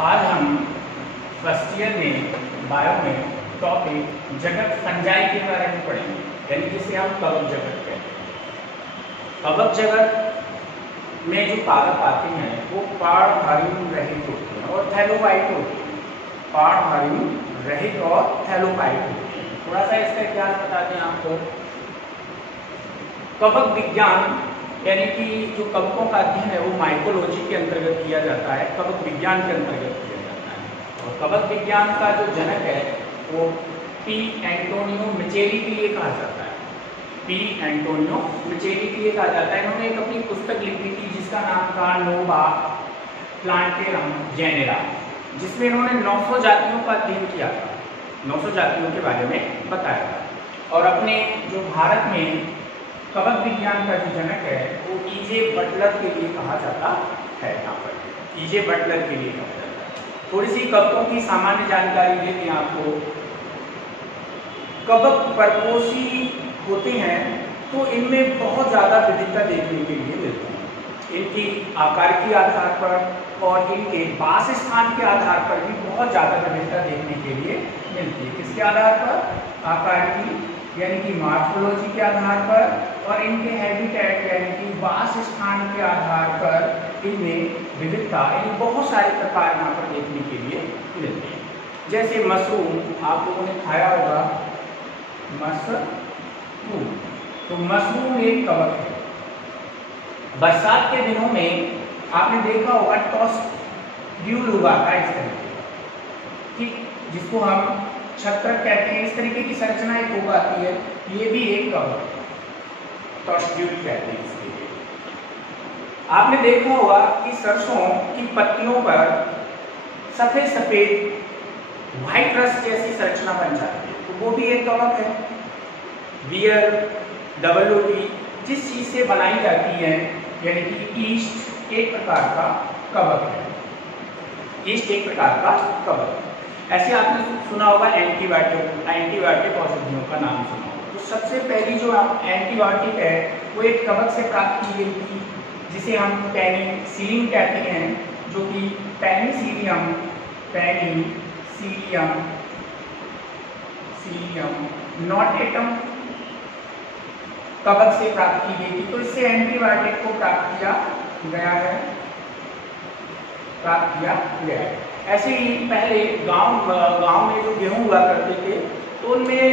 आज हम first year में बायो में टॉपिक जगत फंजाई के बारे में पढ़ेंगे, यानी जिसे हम कवक जगत कहते हैं। कवक जगत में जो पादप आते हैं वो पाणहार्यून रहित होते हैं और थैलोफाइट होते हैं। पाणहार्यून रहित और थैलोफाइट होते हैं। थोड़ा सा इसका इतिहास बताते हैं आपको। कवक विज्ञान यानी कि जो कवकों का अध्ययन है वो माइकोलॉजी के अंतर्गत किया जाता है, कवक विज्ञान के अंतर्गत किया जाता है। और कवक विज्ञान का जो जनक है वो पी एंटोनियो मिचेली के लिए कहा जाता है। पी एंटोनियो मिचेली के लिए कहा जाता है। इन्होंने एक अपनी पुस्तक लिखी थी जिसका नाम था नोवा प्लांटेरम जेनेरा, जिसमें इन्होंने 900 जातियों का अध्ययन किया था, 900 जातियों के बारे में बताया था। और अपने जो भारत में कवक विज्ञान का जो जनक है वो ईजे बटलर के लिए कहा जाता है। यहाँ पर ईजे बटलर के लिए कहा जाता है। थोड़ी सी कवकों की सामान्य जानकारी देते हैं आपको। कवक परपोषी होते हैं तो इनमें बहुत ज़्यादा विविधता देखने के लिए मिलती है। इनकी आकार के आधार पर और इनके वास स्थान के आधार पर भी बहुत ज़्यादा विविधता देखने के लिए मिलती है। किसके आधार पर? आकार की यानी कि मॉर्फोलॉजी के आधार पर और इनके हैबिटेट यानी कि वास स्थान के आधार पर इनमें विविधता, इन बहुत सारे प्रकार यहाँ पर देखने के लिए मिलते हैं। जैसे मशरूम आप लोगों ने खाया होगा, मशरूम। तो मशरूम एक कवक है। बरसात के दिनों में आपने देखा होगा टॉस्ड्यूल उगाता है इस तरीके, ठीक, जिसको हम छत्र कहते हैं। इस तरीके की संरचना एक उगाती है, ये भी एक कवक है, टॉस्ड्यूल कहते हैं इसके लिए। आपने देखा होगा कि सरसों की पत्तियों पर सफेद सफेद व्हाइट रस जैसी संरचना बन जाती है, तो वो भी एक कवक है। बियर, डबल रोटी जिस चीज से बनाई जाती है यानी कि ईस्ट एक प्रकार का कवक है। ईस्ट एक प्रकार का कवक है। ऐसे आपने सुना होगा एंटीबायोटिक औषधियों का नाम सुना होगा। तो सबसे पहली जो एंटीबायोटिक है वो एक कवक से प्राप्त की गई थी जिसे हम पेनिसिलिन कहते हैं, जो कि पेनिसिलियम नोटेटम कवक से प्राप्त की गई थी। तो इससे एंटीबायोटिक को प्राप्त किया गया है। ऐसे ही पहले गांव में जो गेहूं हुआ करते थे तो उनमें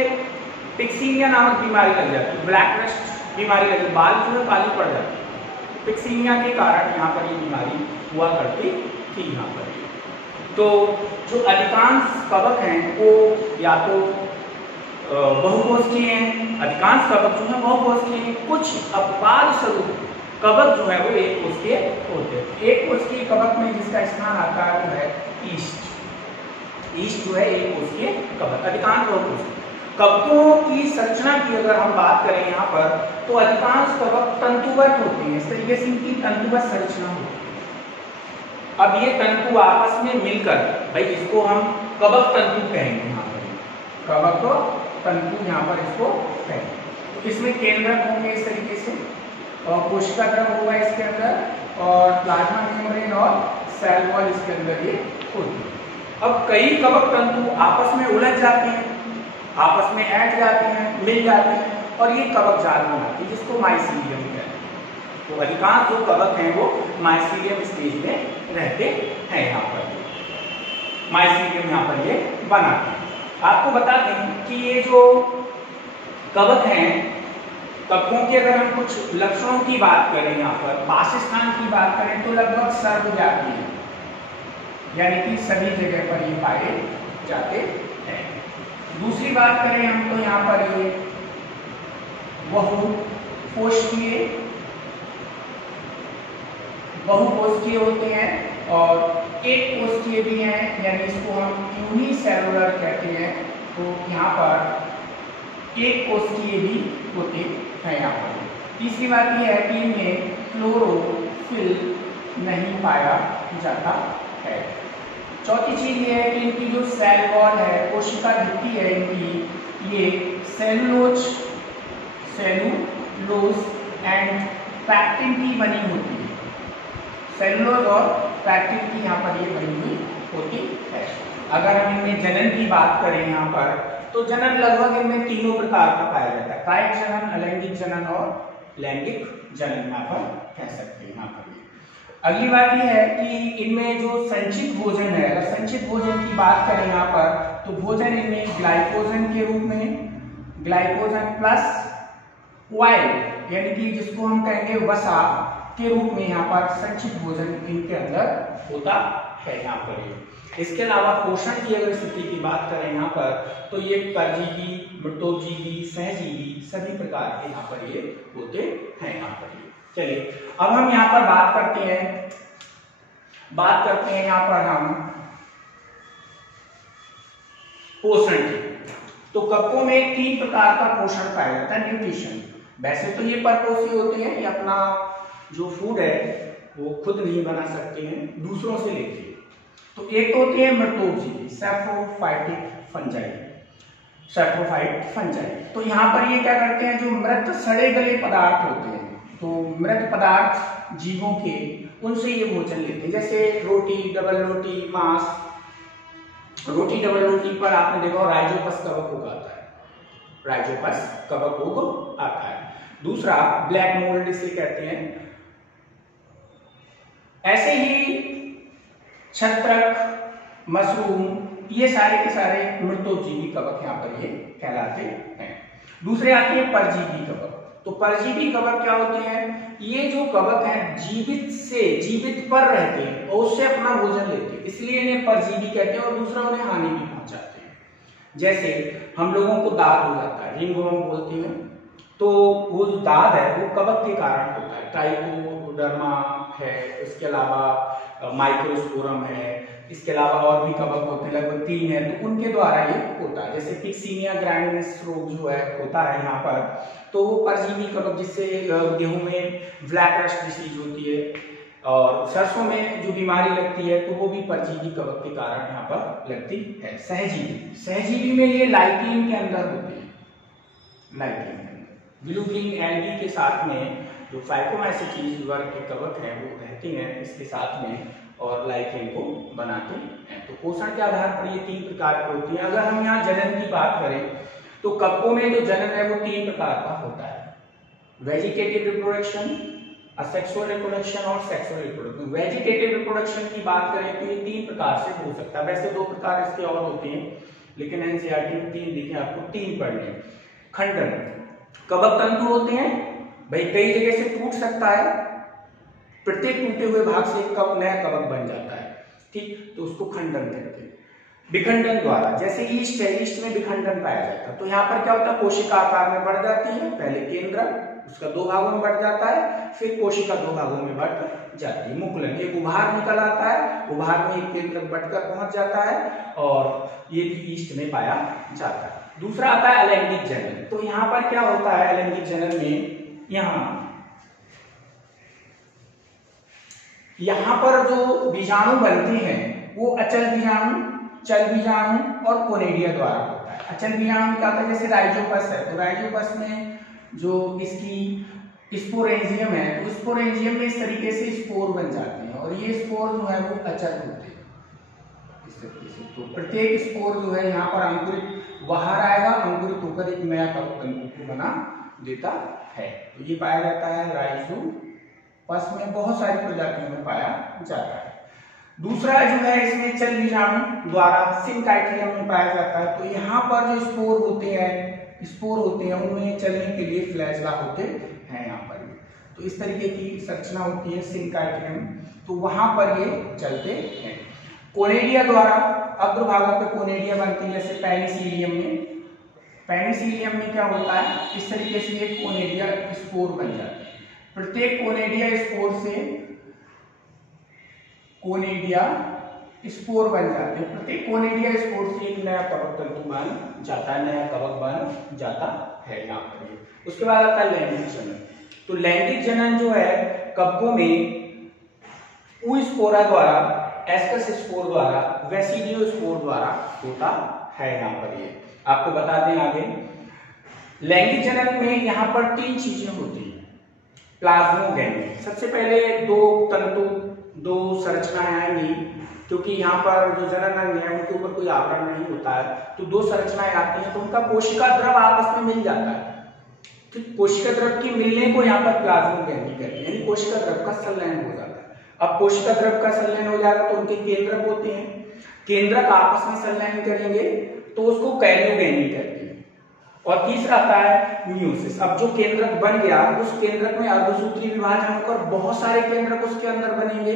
पिक्सीनिया नामक बीमारी लग जाती, ब्लैक रस्ट बीमारी लग, बाल जो है काली पड़ जाती। पिक्सीनिया के कारण यहाँ पर ये बीमारी हुआ करती थी यहाँ पर। तो जो अधिकांश कवक हैं वो या तो बहुकोष्ठीय हैं, अधिकांश कवक जो है बहुकोष्ठीय हैं। कुछ अपवाद स्वरूप कवक जो है वो एक कोष्ठीय होते हैं। एक कोष्ठीय कवक में जिसका स्थान आता है वो है ईस्ट जो है एक कोष्ठीय कवक। अधिकांश बहुकोष्ठीय कवकों की संरचना की अगर हम बात करें यहाँ पर तो अधिकांश कवक तंतुबद्ध होते हैं। इस तरीके से इनकी तंतुबद्ध संरचना होती है। अब ये तंतु आपस में मिलकर, भाई इसको हम कवक तंतु कहेंगे, यहाँ पर कवक तंतु यहाँ पर इसको कहेंगे। इसमें केंद्रक होंगे इस तरीके से और कोशिका द्रव होगा इसके अंदर और प्लाज्मा मेम्ब्रेन और सेल वॉल इसके अंदर ये होती है। अब कई कवक तंतु आपस में उलझ जाते हैं, आपस में ऐंठ जाते हैं, मिल जाते हैं और ये कवक जाल बनाती है जिसको माइसीलियम कहते हैं। तो अधिकांश जो कवक हैं वो माइसीलियम स्टेज में रहते हैं। यहाँ पर माइसीलियम यहाँ पर ये बनाते हैं। आपको बता दें कि ये जो कवक हैं, कवकों के अगर हम कुछ लक्षणों की बात करें, यहाँ पर वासस्थान की बात करें तो लगभग सर्वव्यापी है, यानी कि सभी जगह पर ये पाए जाते हैं। दूसरी बात करें हम तो यहाँ पर ये बहुकोष्ठीय होते हैं और एक कोष्ठीय भी हैं, यानी इसको हम यूनिसेलुलर कहते हैं। तो यहाँ पर एक कोष्ठीय भी होते हैं यहाँ पर। तीसरी बात यह है कि इनमें क्लोरोफिल नहीं पाया जाता है। चौथी चीज ये है कि इनकी जो सेल वॉल है, कोशिका भित्ति है इनकी, ये सेलुलोज एंड पैक्टिन की बनी होती है। सेलुलोज और तो एक्टिविटी यहाँ पर ये बनी हुई होती है। अगर हम इनमें जनन की बात करें यहाँ पर, तो जनन लगभग इनमें तीनों प्रकार का पाया जाता है, कायिक जनन, अलैंगिक जनन और लैंगिक जनन यहाँ पर कह सकते हैं। यहाँ पर अगली बात यह है कि इनमें जो संचित भोजन है, अगर संचित भोजन की बात करें यहाँ पर, तो भोजन इनमें ग्लाइकोजन के रूप में, ग्लाइकोजन प्लस ऑयल यानी कि जिसको हम कहेंगे वसा के रूप में यहाँ पर संचित भोजन इनके अंदर होता है यहाँ पर। इसके अलावा पोषण की अगर स्थिति की बात करें यहाँ पर, तो ये परजीवी, मृतोजीवी, सहजीवी सभी प्रकार के यहाँ पर ये होते हैं यहाँ पर। चलिए अब हम यहाँ पर बात करते हैं यहाँ पर हम पोषण की। तो कप्पों में 3 प्रकार का पोषण पाया जाता है, न्यूट्रिशन। वैसे तो ये परपोषी होते हैं, ये अपना जो फूड है वो खुद नहीं बना सकते हैं, दूसरों से लेते हैं। तो एक होते हैं मृतोजीवी, सैप्रोफाइटिक फंजाई, सैप्रोफाइट फंजाई। तो यहाँ पर ये क्या करते हैं, जो मृत सड़े गले पदार्थ होते हैं, तो मृत पदार्थ जीवों के, उनसे ये भोजन लेते हैं। जैसे रोटी, डबल रोटी, मांस। रोटी डबल रोटी पर आपने देखा राइजोपस कवक रोग आता है, राइजोपस कवक रोग आता है। दूसरा ब्लैक मोल्ड इसे कहते हैं। ऐसे ही छत्रक, मशरूम, ये सारे के सारे मृतोजीवी कवक यहाँ पर ये कहलाते हैं। दूसरे आते हैं परजीवी कवक। तो परजीवी कवक क्या होते हैं, ये जो कवक हैं जीवित पर रहते हैं और उससे अपना भोजन लेते हैं, इसलिए इन्हें परजीवी कहते हैं और दूसरा उन्हें हानि भी पहुंचाते हैं। जैसे हम लोगों को दाद हो जाता है, रिंगवर्म बोलते हैं, तो वो जो दाद है वो कवक के कारण होता है। ट्राइकोडर्मा है, इसके अलावा माइक्रोस्पोरम है, इसके अलावा और भी कवक होते हैं, लगभग 3 है, तो उनके द्वारा ये होता है। जैसे पिक्सीनिया ग्रैंडिनिस रोग जो है होता है यहाँ पर, तो वो परजीवी कवक, जिससे गेहूं में ब्लैक रस्ट डिसीज होती है और सरसों में जो बीमारी लगती है, तो वो भी परजीवी कवक के कारण यहाँ पर लगती है। सहजीवी में ये लाइकेन के अंदर होती है, लाइकेन के अंदर ब्लू ग्रीन एल्गी के साथ में जो फाइकोमाइसिटीज वर्ग के कवक हैं वो रहते हैं इसके साथ में और लाइकेन को बनाते हैं। तो पोषण के आधार पर ये 3 प्रकार की होती है। अगर हम यहाँ जनन की बात करें, तो कप्पों में जो जनन है वो 3 प्रकार का होता है, वेजिटेटिव रिप्रोडक्शन, असेक्सुअल रिप्रोडक्शन और सेक्सुअल रिप्रोडक्शन। वेजिटेटिव रिप्रोडक्शन की बात करें तो ये 3 प्रकार से हो सकता है। वैसे 2 प्रकार इसके और होते हैं, लेकिन एनसीईआरटी में 3 दिखे, आपको 3 पढ़ने। खंडन, कवक तंतु होते हैं भाई, कई जगह से टूट सकता है, प्रत्येक टूटे हुए भाग से एक नया कवक बन जाता है, ठीक, तो उसको खंडन कहते हैं। विखंडन द्वारा, जैसे ईस्ट है, ईस्ट में विखंडन पाया जाता है, तो यहाँ पर क्या होता है, कोशिका आकार में बढ़ जाती है, पहले केंद्र, उसका 2 भागों में बढ़ जाता है, फिर कोशिका 2 भागों में बढ़ जाती है। मुकुलन, एक उभार निकल आता है, उभार में एक केंद्र बढ़कर पहुंच जाता है और ये भी ईस्ट में पाया जाता है। दूसरा आता है अलैंगिक जनन। तो यहाँ पर क्या होता है अलैंगिक जनन में, यहाँ पर जो बीजाणु बनते हैं वो अचल बीजाणु, चल बीजाणु और कोनेडिया द्वारा होता है। अचल बीजाणु क्या होता है, जैसे राइजोपस है, तो राइजोपस में जो इसकी स्पोरेंजियम है, तो स्पोरेंजियम में इस तरीके से स्पोर बन जाते हैं और ये स्पोर जो है वो अचल होते हैं इस तरीके से। तो प्रत्येक स्पोर जो है यहाँ पर अंकुरित बाहर आएगा, अंकुरित होकर एक नया कवक तंतु को बना देता है। तो ये पाया जाता है राइजोपस में, बहुत सारी प्रजातियों में पाया जाता है। दूसरा जो है इसमें चल बीजाणु द्वारा सिनकाइटियम में पाया जाता है। तो यहाँ पर जो स्पोर होते हैं उनमें चलने के लिए फ्लैजला होते हैं यहाँ पर। तो इस तरीके की संरचना होती है सिनकाइटियम, तो वहां पर ये चलते हैं। कोनेडिया द्वारा अग्रभागों पे कोनेडिया बनती है, जैसे पेनिसिलियम में क्या होता है, इस तरीके से एक कोनेडिया स्पोर बन जाता है। प्रत्येक कोनेडिया स्पोर से बन जाते हैं, प्रत्येक कोनेडिया स्पोर से एक नया कवक तंतु बन जाता है, नया कवक बन जाता है यहाँ पर। उसके बाद आता है लैंगिक जनन। तो लैंगिक जनन जो है कवकों में ऊस्पोरा द्वारा, एस्कस स्पोर द्वारा, वेसिडियो स्पोर द्वारा होता है यहाँ पर। ये आपको बता दें आगे, लैंगिक जनन में यहाँ पर 3 चीजें होती हैं। प्लाज्मोगैमी, सबसे पहले 2 तंतु दो संरचनाएं आएंगी, क्योंकि यहाँ पर जो जनन अंग है उनके ऊपर कोई आवरण नहीं होता है, तो दो संरचनाएं आती हैं, तो उनका कोशिका द्रव आपस में मिल जाता है। तो कोशिका द्रव की मिलने को यहाँ पर प्लाज्मोगैमी कहते हैं, यानी कोशिका द्रव का संलयन हो जाता है। अब कोशिका द्रव का संलयन हो जाएगा तो उनके केंद्रक होते हैं, केंद्रक आपस में संलयन करेंगे तो उसको कैरियोगैमी कहते हैं। और तीसरा आता है मियोसिस। अब जो केंद्रक बन गया उस केंद्रक में अर्धसूत्री विभाजन होकर बहुत सारे केंद्रक उसके अंदर बनेंगे,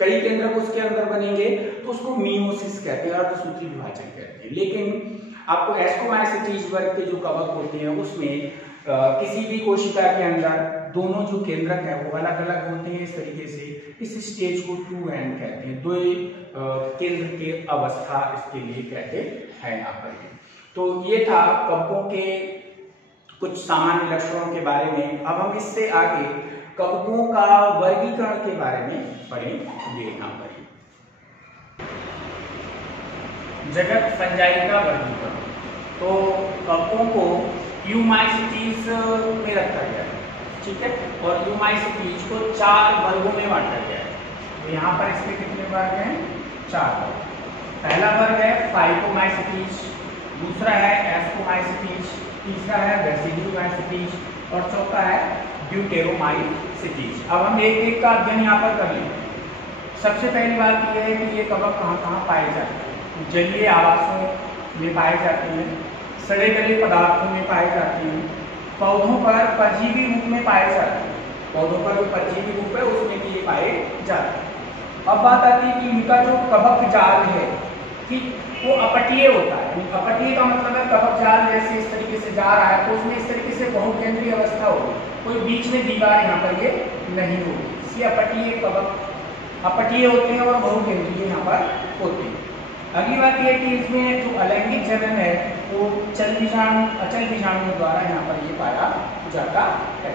कई केंद्रक उसके अंदर बनेंगे, तो उसको मियोसिस कहते हैं, अर्धसूत्री विभाजन कहते हैं। लेकिन आपको एस्कोमाइसिटीज वर्ग के जो कवक होते हैं उसमें किसी भी कोशिका के अंदर दोनों जो केंद्रक है वो अलग अलग होते हैं। इस तरीके से इस स्टेज को टू एंड कहते हैं, दो केंद्र के अवस्था इसके लिए कहते हैं यहाँ पर। तो ये था कवकों के कुछ सामान्य लक्षणों के बारे में। अब हम इससे आगे कवकों का वर्गीकरण के बारे में पढ़ेंगे। यहाँ पर जगत फंजाई का वर्गीकरण, तो कवकों को यूमाइसिटीज में रखा गया है, ठीक है, और यूमाइसिटीज को 4 वर्गों में बांटा गया है। तो यहाँ पर इसमें कितने वर्ग हैं? 4 वर्ग। पहला वर्ग है फाइकोमाइसिटीज, दूसरा है एस्कोमाइसिटीज, तीसरा है बेसिडियोमाइसिटीज और चौथा है ड्यूटेरोमाइसिटीज। अब हम एक एक का अध्ययन यहाँ पर कर लेंगे। सबसे पहली बात यह है कि ये कवक कहाँ कहाँ पाए जाते हैं? जलीय आवासों में पाए जाते हैं, सड़े गले पदार्थों में पाए जाते हैं, पौधों पर परजीवी रूप में पाए जाते हैं, पौधों पर जो परजीवी रूप है उसमें भी ये पाए जाते हैं। अब बात आती है कि इनका जो कवक जाल है कि वो अपटीय होता है। अपटीय का मतलब है कवक जाल जैसे इस तरीके से जा रहा है तो उसमें इस तरीके से बहुकेंद्रीय अवस्था होगी, कोई बीच में दीवार यहाँ पर ये नहीं होगी, इसलिए अपटीय कवक अपटीय होते हैं और बहुकेंद्रीय यहाँ पर होते हैं। अगली बात यह है कि इसमें जो अलैंगिक जनन है वो अचल बीजाणुओं द्वारा यहाँ पर ये पाया जाता है।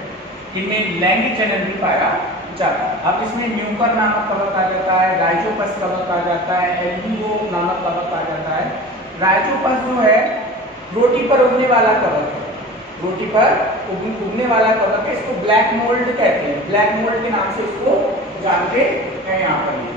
इनमें लैंगिक जनन भी पाया जाता है। अब इसमें न्यूकर नामक कवक आ जाता है, राइजोपस कवक आ जाता है, एल्बियो नामक कवक आ जाता है। राइजोपस जो है रोटी पर उगने वाला कवक है, रोटी पर उगने वाला कवक है, इसको ब्लैक मोल्ड कहते हैं, ब्लैक मोल्ड के नाम से इसको जानते हैं यहाँ पर,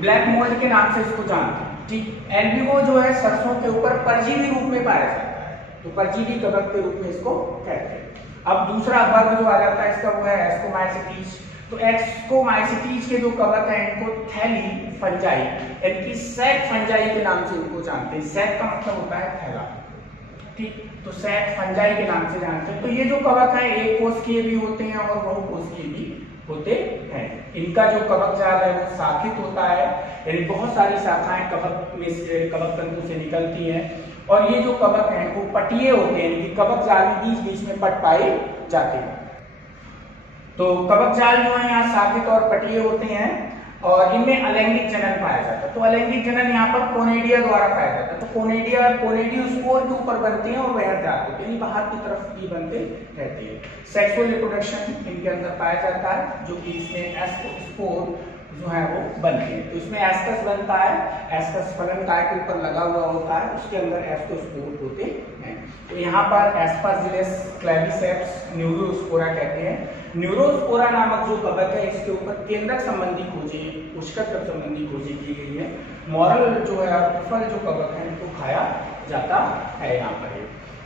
ब्लैक मोल्ड के नाम से इसको जानते हैं, ठीक। एल्बियो जो है सरसों के ऊपर परजीवी रूप में पाया जाता है, तो परजीवी कवक के रूप में इसको कहते हैं। अब दूसरा वर्ग जो आ जाता है इसका वो है एस्कोमाइसिटीज। तो एस्कोमाइसिटीज के जो कवक हैं इनको थैली फंजाई यानी कि सैक फंजाई के नाम से इनको जानते हैं। सैक का मतलब होता है थैला, ठीक, तो सैक फंजाई के नाम से जानते हैं। तो ये जो कवक है एक कोशिकीय भी होते हैं और बहुकोशिकीय भी होते हैं। इनका जो कवक जाल है वो शाखित होता है, यानी बहुत सारी शाखाएं कवक में से कवक तंतु से निकलती हैं। और ये जो कवक हैं वो पटीय होते हैं, यानी कि कवक जाल में बीच बीच में पट पाए जाते हैं। तो कवक जाल जो है यहाँ शाखित और पटीय होते हैं और इनमें अलैंगिक जनन पाया जाता है। तो अलैंगिक जनन यहाँ पर कोनेडिया द्वारा पाया जाता है। तो कोनेडियोस्पोर के ऊपर बनते हैं और बाहर जाते हैं, यानी बाहर की तरफ भी बनते रहते हैं। सेक्सुअल रिप्रोडक्शन इनके अंदर पाया जाता है, जो कि इसमें एस्कोस्पोर जो है वो बनते हैं। तो इसमें एस्कस बनता है, एस्कस फलन काय के ऊपर लगा हुआ होता है, उसके अंदर एस्कोस्पोर होते हैं। तो यहाँ पर एस्परजिलस क्लेविसेप्स न्यूरोस्पोरा कहते हैं। न्यूरोस्पोरा नामक जो कवक है इसके ऊपर केंद्रक संबंधी खोजें, कोशिका द्रव संबंधी खोजें की गई है। मॉरल जो है फल जो कवक है इनको खाया जाता है यहाँ पर।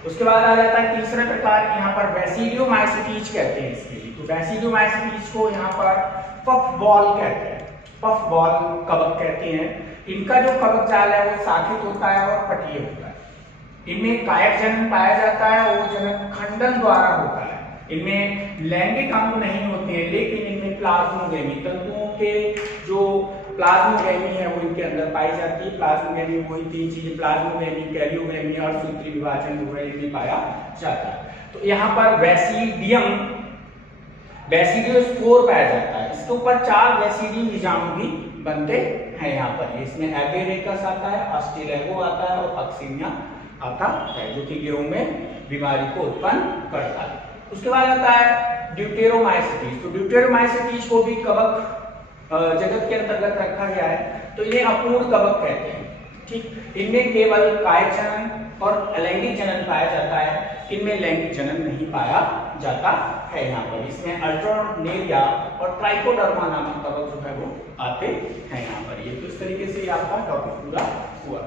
उसके बाद आ जाता है तीसरा प्रकार, यहाँ पर बेसिडियोमाइसिटीज कहते हैं इसके लिए। तो बेसिडियोमाइसिटीज को यहाँ पर पफ बॉल कहते हैं, पफ बॉल कवक कहते हैं। इनका जो कवक जाल है वो शाखित होता है और पटीय होता है। इनमें कायक जनन पाया जाता है, वो जनन खंडन द्वारा होता है। इनमें लैंगिक अंग नहीं होते हैं, लेकिन इनमें प्लाज्मोगैमी तंतुओं के जो प्लाज्मोगैमी है वो इनके अंदर पाई जाती है। प्लाज्मोगैमी वही 3 चीजें, प्लाज्मोगैमी, कैरियोगैमी और सूत्री विभाजन जो है इनमें पाया जाता है। तो यहाँ पर बेसिडियोस्पोर पाया जाता है। इसके ऊपर 4 बेसिडी बीजाणु भी बनते हैं यहाँ पर। इसमें एगेरेकस आता है, ऑस्ट्रेलेगो आता है और अक्सिनिया आता है, जो कि गेहूं में बीमारी को उत्पन्न करता है। उसके बाद आता है ड्यूटेरोमाइसिटीज। तो ड्यूटेरोमाइसिटीज को भी कवक जगत के अंतर्गत रखा गया है। तो इन्हें अपूर्ण कवक कहते हैं। ठीक, इनमें केवल काय जनन और अलैंगिक जनन पाया जाता है, इनमें लैंगिक जनन नहीं पाया जाता है। यहाँ पर इसमें अल्ट्रोनेरिया और ट्राइकोडर्मा नामक कवक जो है वो आते हैं यहाँ पर। ये तो इस तरीके से आपका टॉपिक पूरा हुआ।